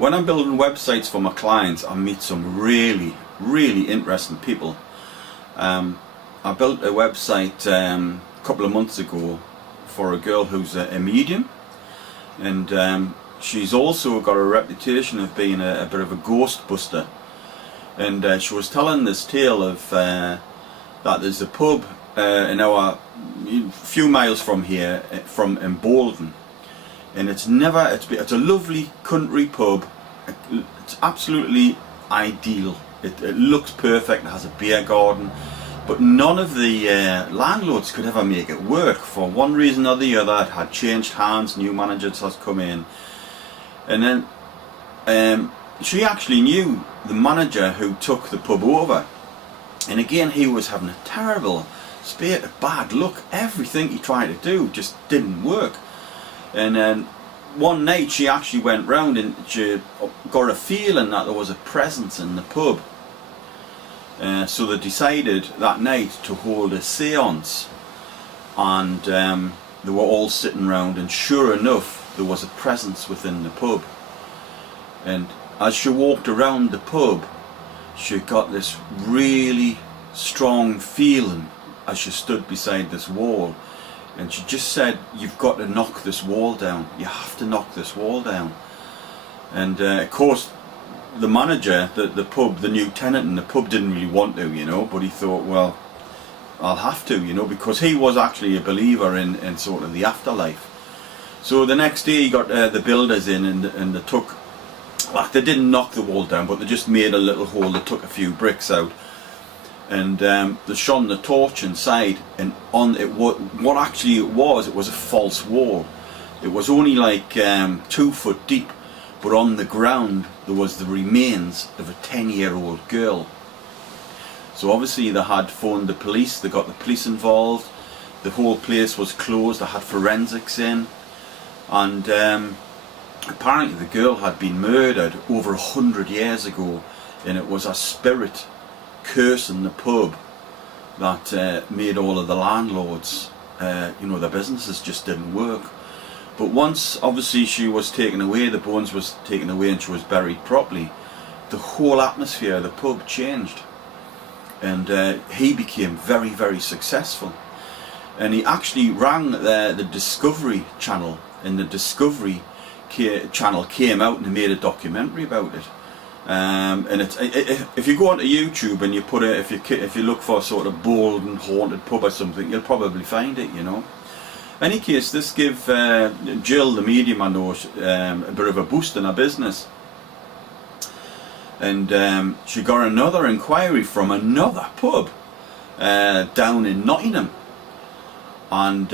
When I'm building websites for my clients, I meet some really interesting people. I built a website a couple of months ago for a girl who's a medium, and she's also got a reputation of being a bit of a ghost buster. And she was telling this tale of that there's a pub a few miles from here, in Bolton, and it's a lovely country pub. It's absolutely ideal. It looks perfect. It has a beer garden, but none of the landlords could ever make it work for one reason or the other. It had changed hands, new managers has come in, and then she actually knew the manager who took the pub over, and again he was having a terrible spate of bad luck. Everything he tried to do just didn't work. And then one night she actually went round and she got a feeling that there was a presence in the pub. So they decided that night to hold a seance, and they were all sitting round, and sure enough there was a presence within the pub. And as she walked around the pub, she got this really strong feeling as she stood beside this wall, and she just said, "You've got to knock this wall down. You have to knock this wall down." And of course the manager, the pub, the new tenant in the pub didn't really want to, but he thought, well, I'll have to, because he was actually a believer in sort of the afterlife. So the next day he got the builders in, and they took, well, they didn't knock the wall down, but they just made a little hole. They took a few bricks out, and they shone the torch inside, and on it, what actually it was a false wall. It was only like 2 foot deep, but on the ground there was the remains of a 10-year-old girl. So obviously they had phoned the police. They got the police involved. The whole place was closed. They had forensics in, and apparently the girl had been murdered over 100 years ago, and it was a spirit cursing the pub that made all of the landlords, their businesses just didn't work. But once obviously she was taken away, the bones was taken away, and she was buried properly, the whole atmosphere of the pub changed, and he became very successful. And he actually rang the Discovery Channel, and the Discovery Channel came out and made a documentary about it. And if you go onto YouTube and you put it, if you look for sort of Bolton haunted pub or something, you'll probably find it. Any case, this gave Jill, the medium I know, a bit of a boost in her business, and she got another inquiry from another pub down in Nottingham, and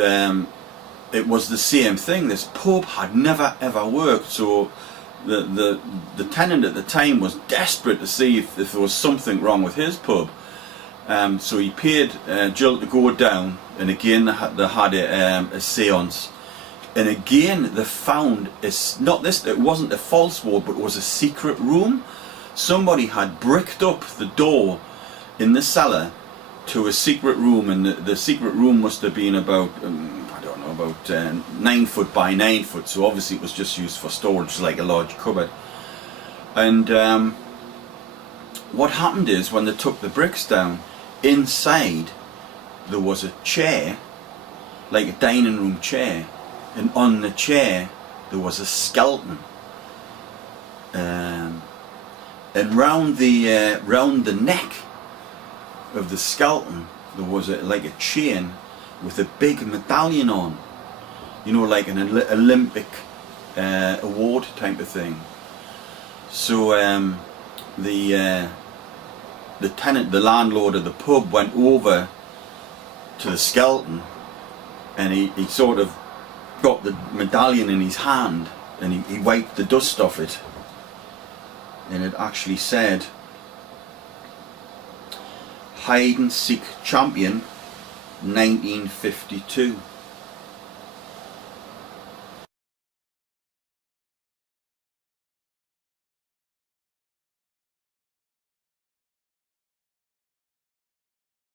it was the same thing. This pub had never ever worked, so the tenant at the time was desperate to see if there was something wrong with his pub. So he paid Jill to go down, and again they had a seance, and again they found it wasn't a false wall, but it was a secret room. Somebody had bricked up the door in the cellar to a secret room, and the secret room must have been about 9 foot by 9 foot, so obviously it was just used for storage, like a large cupboard. And what happened is, when they took the bricks down, inside there was a chair, like a dining room chair, and on the chair there was a skeleton, and round the neck of the skeleton there was like a chain with a big medallion on, like an Olympic award type of thing. So the tenant, the landlord of the pub, went over to the skeleton, and he sort of got the medallion in his hand, and he wiped the dust off it, and it actually said, "Hide and Seek Champion 1952.